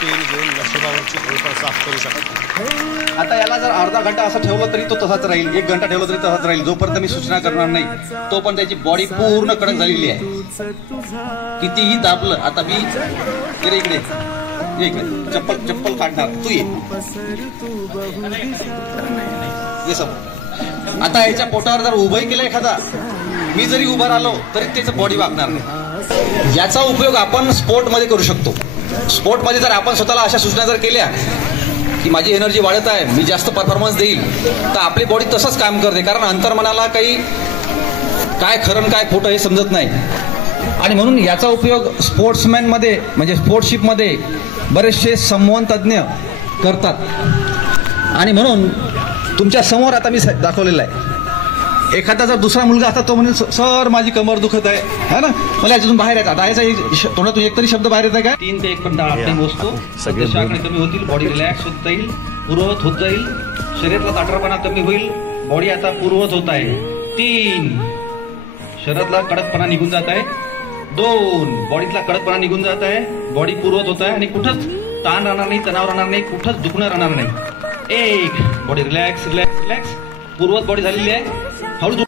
Pen घेऊन नशिबावरची बोलपर साफ करू शकता. आता याला जर अर्धा घंटा असं ठेवलं तरी तो तसाच राहील, 1 घंटा ठेवलं तरी तसाच राहील. जोपर्यंत मी सूचना करणार नाही तोपर्यंत त्याची बॉडी पूर्ण कडक झालेली आहे. कितीही दाबलं, आता मी इकडे चप्पल काढणार, तू ये सब. आता याच्या पोटावर जर उभंही केलं एखादा, मी जरी उभं राहिलो तरी त्याचं बॉडी वागणार नाही. याचा उपयोग आपण स्पोर्टमध्ये करू शकतो. स्पोर्टमध्ये जर आपण स्वतःला अशा सूचना जर केल्या की माझी एनर्जी वाढत आहे, मी जास्त परफॉर्मन्स देईल, तर आपली बॉडी तसंच काम करते. कारण अंतर्मनाला काही काय खरं काय खोटं हे समजत नाही. आणि म्हणून याचा उपयोग स्पोर्ट्समॅनमध्ये म्हणजे स्पोर्ट्सशिपमध्ये बरेचसे संमोहन तज्ज्ञ करतात. आणि म्हणून तुमच्या समोर आता मी दाखवलेलं आहे. एखादा जर दुसरा मुलगा असता तो म्हणजे सर माझी कमर दुखत आहे, है ना, मला याच्यातून बाहेर येतात. याचा तोंडातून एकतरी शब्द बाहेर येत आहे का? 3 ते 1 पर्यंत आपण मोजतो. सगळे कमी होतील, बॉडी रिलॅक्स होत जाईल, पूर्ववत होत जाईल, शरीरातला ताठरपणा कमी होईल, बॉडी आता पूर्ववत होत आहे. 3 शरीरातला कडकपणा निघून जात आहे. 2 बॉडीतला कडकपणा निघून जात आहे, बॉडी पूर्ववत होत आहे आणि कुठंच ताण राहणार नाही, तणाव राहणार नाही, कुठंच दुखणं राहणार नाही. 1 बॉडी रिलॅक्स रिलॅक्स रिलॅक्स, पूर्ववत बॉडी झालेली आहे. हळू